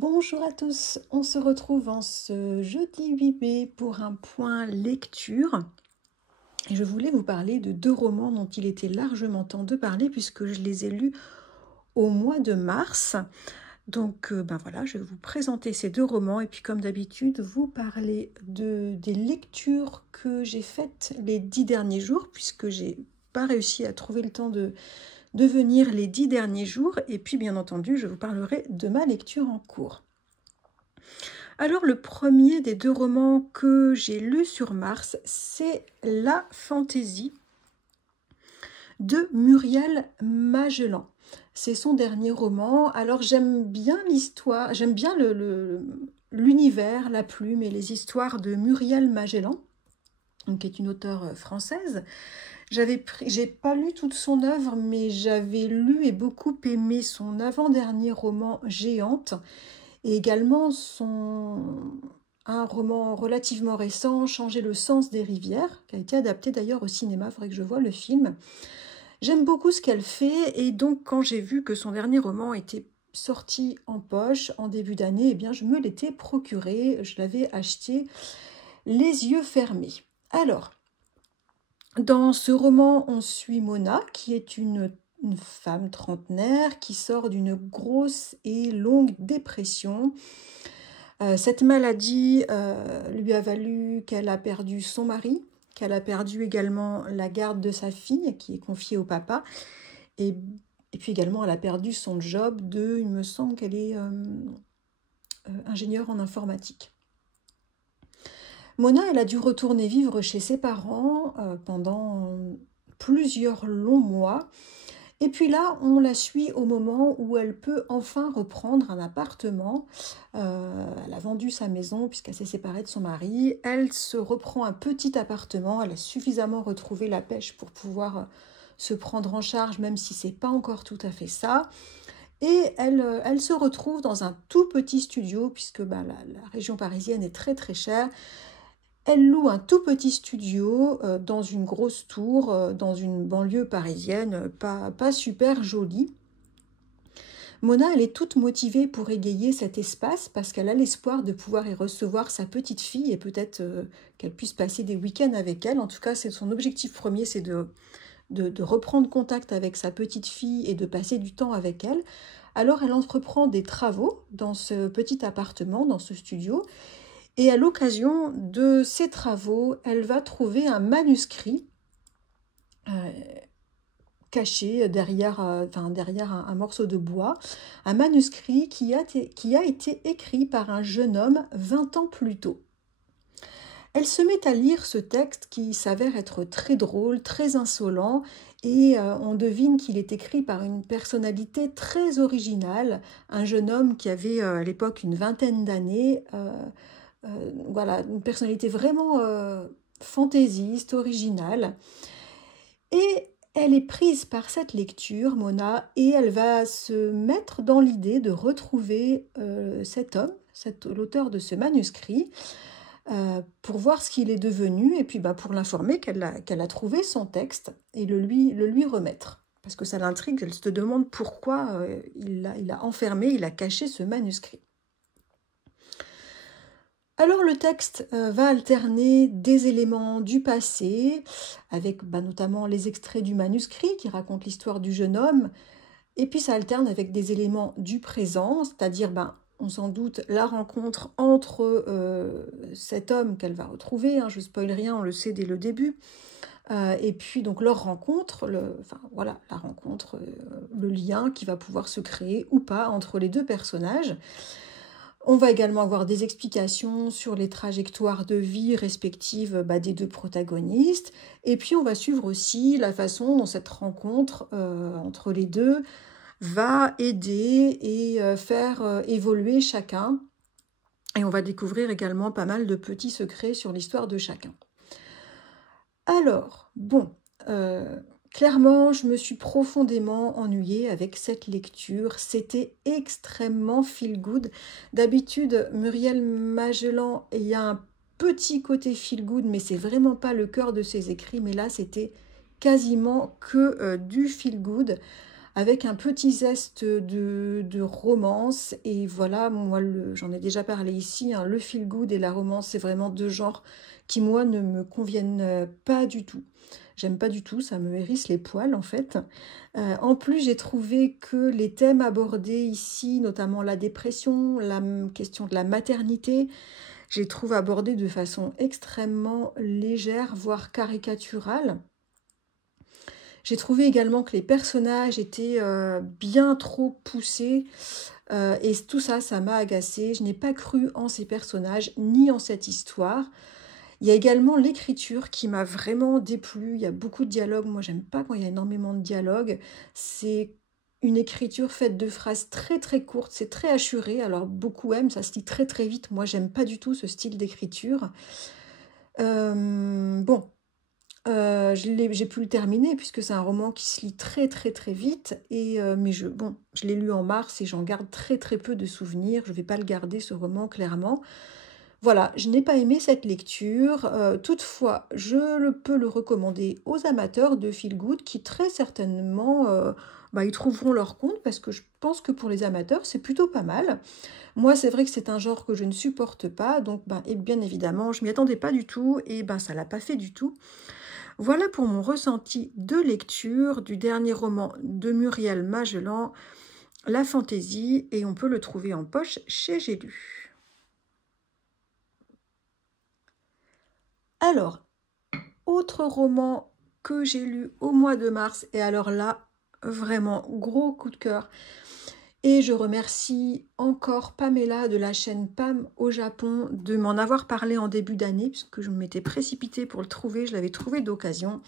Bonjour à tous, on se retrouve en ce jeudi 8 mai pour un point lecture. Et je voulais vous parler de deux romans dont il était largement temps de parler puisque je les ai lus au mois de mars. Donc voilà, je vais vous présenter ces deux romans et puis comme d'habitude vous parler des lectures que j'ai faites les 10 derniers jours puisque j'ai pas réussi à trouver le temps de venir les 10 derniers jours et puis bien entendu je vous parlerai de ma lecture en cours. Alors le premier des deux romans que j'ai lu sur Mars, c'est La Fantaisie de Muriel Magellan. C'est son dernier roman. Alors j'aime bien l'histoire, j'aime bien l'univers, la plume et les histoires de Muriel Magellan, qui est une auteure française. J'ai pas lu toute son œuvre, mais j'avais lu et beaucoup aimé son avant-dernier roman Géante, et également un roman relativement récent, Changer le sens des rivières, qui a été adapté d'ailleurs au cinéma, il faudrait que je voie le film. J'aime beaucoup ce qu'elle fait, et donc quand j'ai vu que son dernier roman était sorti en poche en début d'année, eh bien je me l'étais procuré, je l'avais acheté les yeux fermés. Alors, dans ce roman, on suit Mona, qui est une femme trentenaire qui sort d'une grosse et longue dépression. Cette maladie lui a valu qu'elle a perdu son mari, qu'elle a perdu également la garde de sa fille, qui est confiée au papa, et puis également elle a perdu son job il me semble qu'elle est ingénieure en informatique. Mona, elle a dû retourner vivre chez ses parents pendant plusieurs longs mois. Et puis là, on la suit au moment où elle peut enfin reprendre un appartement. Elle a vendu sa maison puisqu'elle s'est séparée de son mari. Elle se reprend un petit appartement. Elle a suffisamment retrouvé la pêche pour pouvoir se prendre en charge, même si ce n'est pas encore tout à fait ça. Et elle se retrouve dans un tout petit studio, puisque la région parisienne est très très chère. Elle loue un tout petit studio dans une grosse tour, dans une banlieue parisienne, pas super jolie. Mona, elle est toute motivée pour égayer cet espace parce qu'elle a l'espoir de pouvoir y recevoir sa petite fille et peut-être qu'elle puisse passer des week-ends avec elle. En tout cas, c'est son objectif premier, c'est de reprendre contact avec sa petite fille et de passer du temps avec elle. Alors, elle entreprend des travaux dans ce petit appartement, dans ce studio. Et à l'occasion de ces travaux, elle va trouver un manuscrit caché derrière un morceau de bois, un manuscrit qui a été écrit par un jeune homme 20 ans plus tôt. Elle se met à lire ce texte qui s'avère être très drôle, très insolent, et on devine qu'il est écrit par une personnalité très originale, un jeune homme qui avait à l'époque une vingtaine d'années, voilà, une personnalité vraiment fantaisiste, originale. Et elle est prise par cette lecture, Mona, et elle va se mettre dans l'idée de retrouver cet homme, l'auteur de ce manuscrit, pour voir ce qu'il est devenu, et puis pour l'informer qu'elle a trouvé son texte et le lui remettre. Parce que ça l'intrigue, elle se demande pourquoi il a enfermé, il a caché ce manuscrit. Alors le texte va alterner des éléments du passé, avec notamment les extraits du manuscrit qui racontent l'histoire du jeune homme, et puis ça alterne avec des éléments du présent, c'est-à-dire, on s'en doute, la rencontre entre cet homme qu'elle va retrouver, je ne spoil rien, on le sait dès le début, et puis donc leur rencontre, la rencontre, le lien qui va pouvoir se créer ou pas entre les deux personnages. On va également avoir des explications sur les trajectoires de vie respectives des deux protagonistes. Et puis on va suivre aussi la façon dont cette rencontre entre les deux va aider et faire évoluer chacun. Et on va découvrir également pas mal de petits secrets sur l'histoire de chacun. Alors, clairement, je me suis profondément ennuyée avec cette lecture. C'était extrêmement feel-good. D'habitude, Muriel Magellan, il y a un petit côté feel-good, mais c'est vraiment pas le cœur de ses écrits. Mais là, c'était quasiment que du feel-good, avec un petit zeste de romance. Et voilà, moi, j'en ai déjà parlé ici, hein, le feel good et la romance, c'est vraiment deux genres qui, moi, ne me conviennent pas du tout. J'aime pas du tout, ça me hérisse les poils en fait. En plus, j'ai trouvé que les thèmes abordés ici, notamment la dépression, la question de la maternité, je les trouve abordés de façon extrêmement légère, voire caricaturale. J'ai trouvé également que les personnages étaient bien trop poussés et tout ça, ça m'a agacée. Je n'ai pas cru en ces personnages ni en cette histoire. Il y a également l'écriture qui m'a vraiment déplu. Il y a beaucoup de dialogues. Moi, j'aime pas quand il y a énormément de dialogues. C'est une écriture faite de phrases très très courtes. C'est très hachuré. Alors, beaucoup aiment, ça se lit très très vite. Moi, j'aime pas du tout ce style d'écriture. Bon, j'ai pu le terminer puisque c'est un roman qui se lit très très très vite. Mais je l'ai lu en mars et j'en garde très très peu de souvenirs. Je ne vais pas le garder, ce roman, clairement. Voilà, je n'ai pas aimé cette lecture. Toutefois, je peux le recommander aux amateurs de feel good qui très certainement ils trouveront leur compte parce que je pense que pour les amateurs, c'est plutôt pas mal. Moi, c'est vrai que c'est un genre que je ne supporte pas, donc et bien évidemment, je m'y attendais pas du tout et ça l'a pas fait du tout. Voilà pour mon ressenti de lecture du dernier roman de Muriel Magellan, La Fantaisie, et on peut le trouver en poche chez J'ai lu. Alors, autre roman que j'ai lu au mois de mars, et alors là, vraiment gros coup de cœur. Et je remercie encore Pamela de la chaîne Pam au Japon de m'en avoir parlé en début d'année, puisque je m'étais précipitée pour le trouver, je l'avais trouvé d'occasion.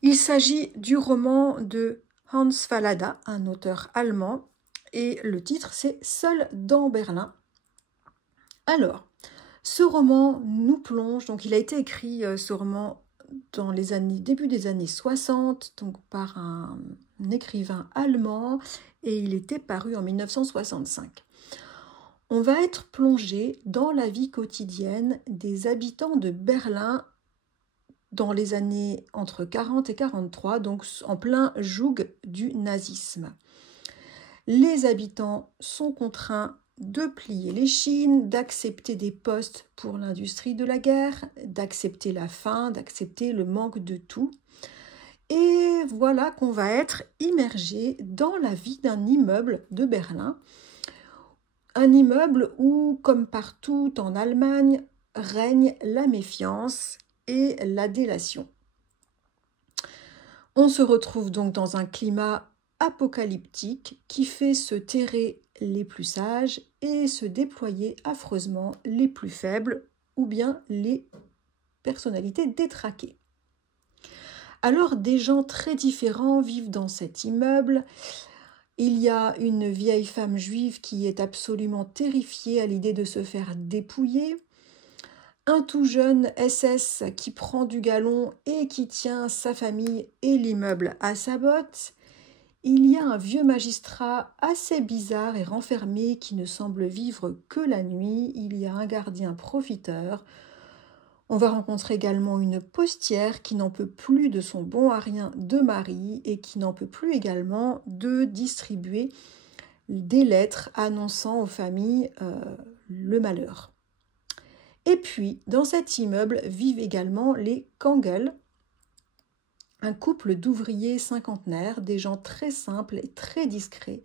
Il s'agit du roman de Hans Fallada, un auteur allemand, et le titre c'est « Seul dans Berlin ». Alors, ce roman nous plonge, donc il a été écrit, ce roman, dans les début des années 60, donc par un écrivain allemand, et il était paru en 1965. On va être plongé dans la vie quotidienne des habitants de Berlin dans les années entre 40 et 43, donc en plein joug du nazisme. Les habitants sont contraints de plier les chines, d'accepter des postes pour l'industrie de la guerre, d'accepter la faim, d'accepter le manque de tout. Et voilà qu'on va être immergé dans la vie d'un immeuble de Berlin. Un immeuble où, comme partout en Allemagne, règne la méfiance et la délation. On se retrouve donc dans un climat apocalyptique qui fait se terrer les plus sages et se déployer affreusement les plus faibles ou bien les personnalités détraquées. Alors des gens très différents vivent dans cet immeuble. Il y a une vieille femme juive qui est absolument terrifiée à l'idée de se faire dépouiller. Un tout jeune SS qui prend du galon et qui tient sa famille et l'immeuble à sa botte. Il y a un vieux magistrat assez bizarre et renfermé qui ne semble vivre que la nuit. Il y a un gardien profiteur. On va rencontrer également une postière qui n'en peut plus de son bon à rien de mari et qui n'en peut plus également de distribuer des lettres annonçant aux familles le malheur. Et puis, dans cet immeuble vivent également les Kangel, un couple d'ouvriers cinquantenaires, des gens très simples et très discrets,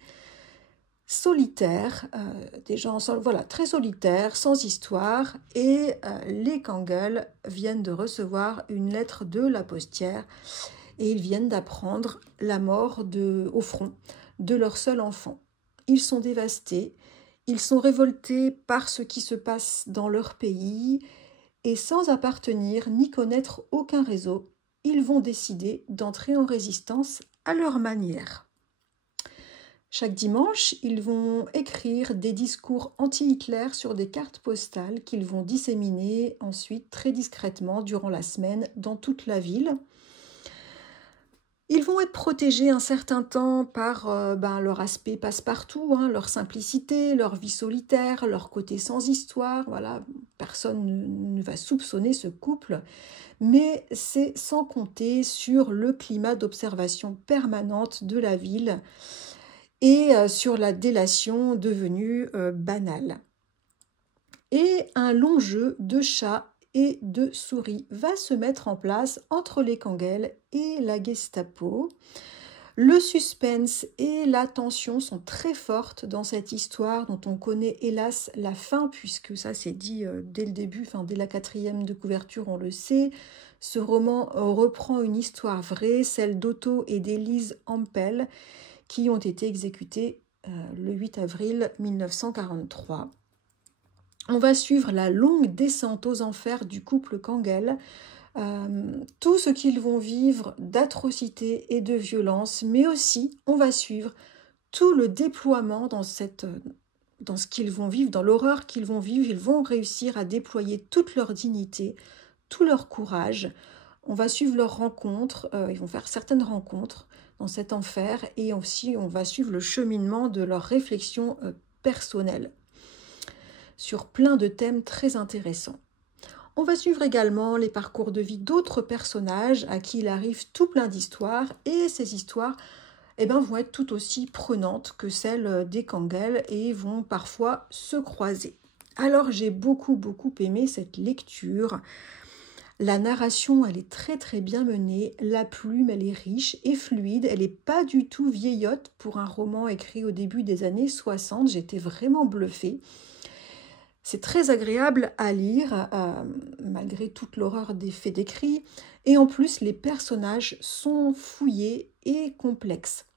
solitaires, des gens très solitaires, sans histoire. Et les Kangel viennent de recevoir une lettre de la postière et ils viennent d'apprendre la mort au front de leur seul enfant. Ils sont dévastés, ils sont révoltés par ce qui se passe dans leur pays et sans appartenir ni connaître aucun réseau, ils vont décider d'entrer en résistance à leur manière. Chaque dimanche, ils vont écrire des discours anti-Hitler sur des cartes postales qu'ils vont disséminer ensuite très discrètement durant la semaine dans toute la ville. Ils vont être protégés un certain temps par leur aspect passe-partout, hein, leur simplicité, leur vie solitaire, leur côté sans histoire. Voilà, personne ne va soupçonner ce couple, mais c'est sans compter sur le climat d'observation permanente de la ville et sur la délation devenue banale. Et un long jeu de chats et de souris va se mettre en place entre les Kangel et la Gestapo. Le suspense et la tension sont très fortes dans cette histoire dont on connaît hélas la fin, puisque ça c'est dit dès le début, enfin dès la 4e de couverture on le sait. Ce roman reprend une histoire vraie, celle d'Otto et d'Élise Ampel, qui ont été exécutés le 8 avril 1943. On va suivre la longue descente aux enfers du couple Kangel, tout ce qu'ils vont vivre d'atrocités et de violence, mais aussi on va suivre tout le déploiement dans ce qu'ils vont vivre, dans l'horreur qu'ils vont vivre. Ils vont réussir à déployer toute leur dignité, tout leur courage. On va suivre leurs rencontres, ils vont faire certaines rencontres dans cet enfer, et aussi on va suivre le cheminement de leurs réflexions personnelles sur plein de thèmes très intéressants. On va suivre également les parcours de vie d'autres personnages à qui il arrive tout plein d'histoires, et ces histoires vont être tout aussi prenantes que celles des Kangel et vont parfois se croiser. Alors j'ai beaucoup aimé cette lecture. La narration, elle est très très bien menée, la plume, elle est riche et fluide, elle n'est pas du tout vieillotte pour un roman écrit au début des années 60, j'étais vraiment bluffée. C'est très agréable à lire, malgré toute l'horreur des faits décrits. Et en plus, les personnages sont fouillés et complexes.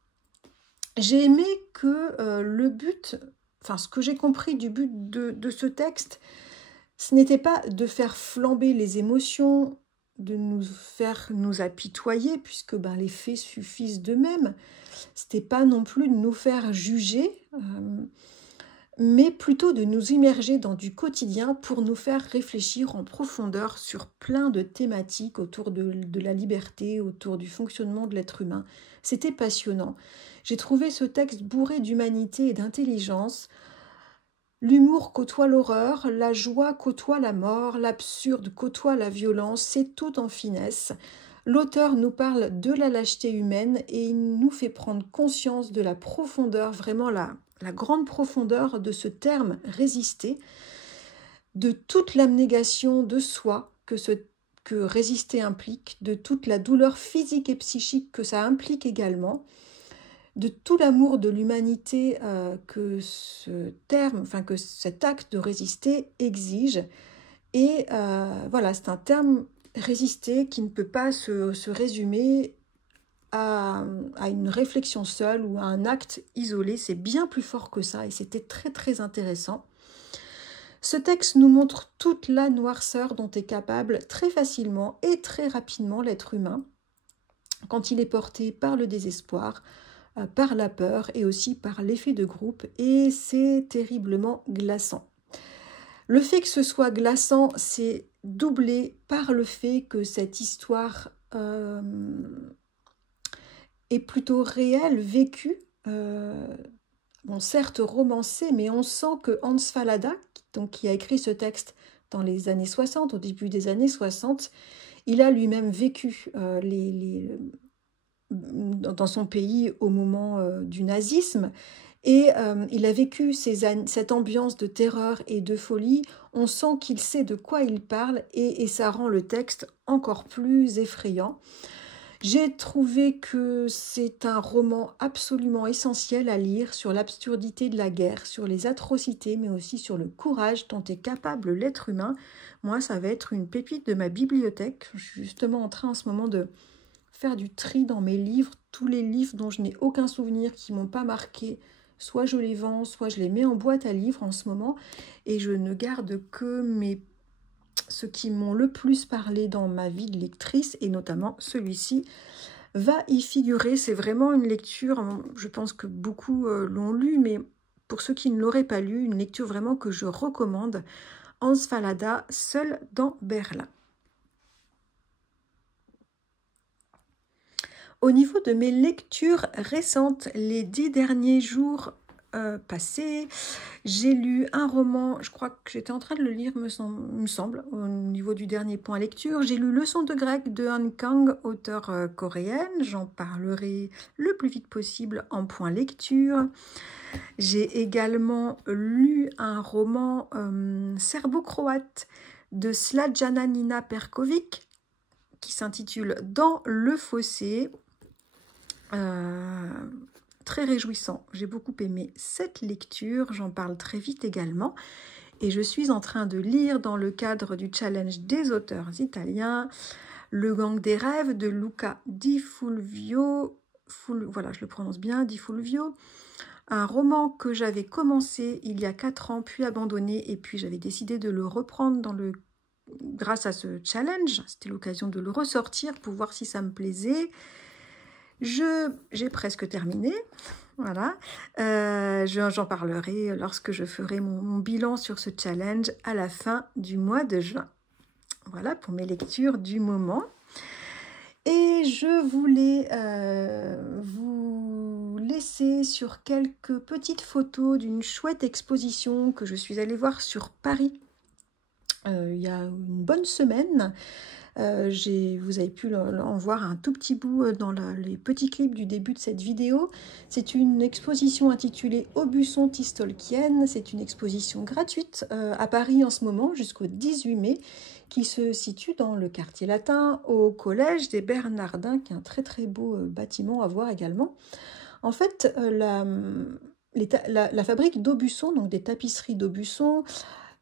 J'ai aimé que le but, ce que j'ai compris du but de ce texte, ce n'était pas de faire flamber les émotions, de nous faire nous apitoyer, puisque les faits suffisent d'eux-mêmes. Ce n'était pas non plus de nous faire juger, mais plutôt de nous immerger dans du quotidien pour nous faire réfléchir en profondeur sur plein de thématiques autour de la liberté, autour du fonctionnement de l'être humain. C'était passionnant. J'ai trouvé ce texte bourré d'humanité et d'intelligence. L'humour côtoie l'horreur, la joie côtoie la mort, l'absurde côtoie la violence, c'est tout en finesse. L'auteur nous parle de la lâcheté humaine et il nous fait prendre conscience de la profondeur, vraiment la grande profondeur de ce terme résister, de toute l'abnégation de soi que résister implique, de toute la douleur physique et psychique que ça implique également, de tout l'amour de l'humanité que que cet acte de résister exige. Et voilà, c'est un terme résister qui ne peut pas se résumer à une réflexion seule ou à un acte isolé. C'est bien plus fort que ça et c'était très très intéressant. Ce texte nous montre toute la noirceur dont est capable très facilement et très rapidement l'être humain quand il est porté par le désespoir, par la peur et aussi par l'effet de groupe, et c'est terriblement glaçant. Le fait que ce soit glaçant, c'est doublé par le fait que cette histoire est plutôt réelle, vécue, certes romancée, mais on sent que Hans Fallada, qui a écrit ce texte dans les années 60, au début des années 60, il a lui-même vécu dans son pays au moment du nazisme, et il a vécu cette ambiance de terreur et de folie. On sent qu'il sait de quoi il parle et ça rend le texte encore plus effrayant. J'ai trouvé que c'est un roman absolument essentiel à lire sur l'absurdité de la guerre, sur les atrocités, mais aussi sur le courage dont est capable l'être humain. Moi, ça va être une pépite de ma bibliothèque. Je suis justement en train en ce moment de faire du tri dans mes livres, tous les livres dont je n'ai aucun souvenir, qui ne m'ont pas marqué. Soit je les vends, soit je les mets en boîte à livres en ce moment, et je ne garde que ceux qui m'ont le plus parlé dans ma vie de lectrice, et notamment celui-ci va y figurer. C'est vraiment une lecture, je pense que beaucoup l'ont lu, mais pour ceux qui ne l'auraient pas lu, une lecture vraiment que je recommande. Hans Fallada, Seul dans Berlin. Au niveau de mes lectures récentes, les 10 derniers jours passés, j'ai lu un roman, je crois que j'étais en train de le lire, me semble, au niveau du dernier point lecture. J'ai lu Leçon de grec de Han Kang, auteure coréenne. J'en parlerai le plus vite possible en point lecture. J'ai également lu un roman serbo-croate de Slađana Nina Perković qui s'intitule Dans le fossé. Très réjouissant, j'ai beaucoup aimé cette lecture, j'en parle très vite également. Et je suis en train de lire dans le cadre du challenge des auteurs italiens Le gang des rêves de Luca Di Fulvio, voilà je le prononce bien, Di Fulvio, un roman que j'avais commencé il y a 4 ans, puis abandonné, et puis j'avais décidé de le reprendre grâce à ce challenge. C'était l'occasion de le ressortir pour voir si ça me plaisait. J'ai presque terminé, voilà. J'en parlerai lorsque je ferai mon bilan sur ce challenge à la fin du mois de juin. Voilà pour mes lectures du moment. Et je voulais vous laisser sur quelques petites photos d'une chouette exposition que je suis allée voir sur Paris il y a une bonne semaine. Vous avez pu en voir un tout petit bout dans les petits clips du début de cette vidéo. C'est une exposition intitulée Aubusson-Tis Tolkien. C'est une exposition gratuite à Paris en ce moment jusqu'au 18 mai qui se situe dans le quartier latin au collège des Bernardins, qui est un très très beau bâtiment à voir également. En fait, la fabrique d'Aubusson, donc des tapisseries d'Aubusson,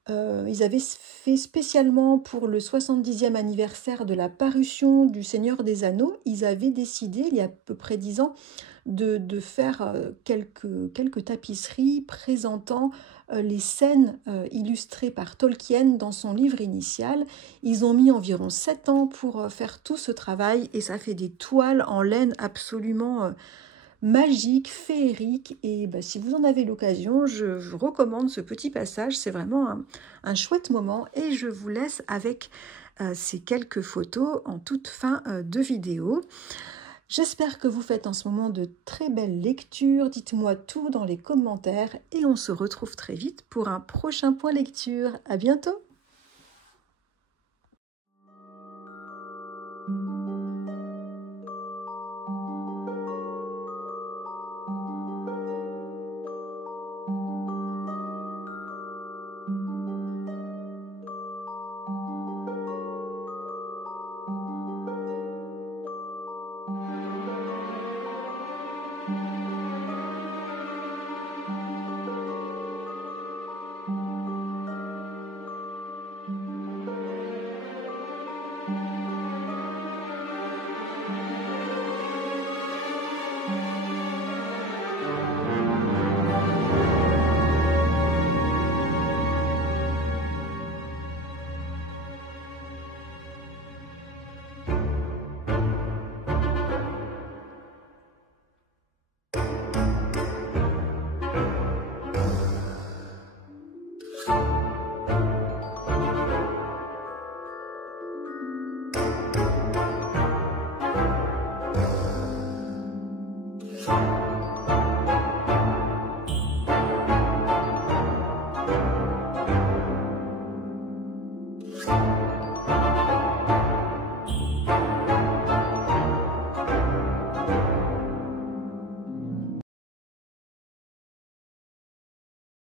ils avaient fait spécialement pour le 70e anniversaire de la parution du Seigneur des Anneaux, ils avaient décidé, il y a à peu près 10 ans, de faire quelques tapisseries présentant les scènes illustrées par Tolkien dans son livre initial. Ils ont mis environ 7 ans pour faire tout ce travail et ça fait des toiles en laine absolument magique, féerique, et si vous en avez l'occasion, je vous recommande ce petit passage, c'est vraiment un chouette moment, et je vous laisse avec ces quelques photos en toute fin de vidéo. J'espère que vous faites en ce moment de très belles lectures, dites-moi tout dans les commentaires, et on se retrouve très vite pour un prochain point lecture. À bientôt!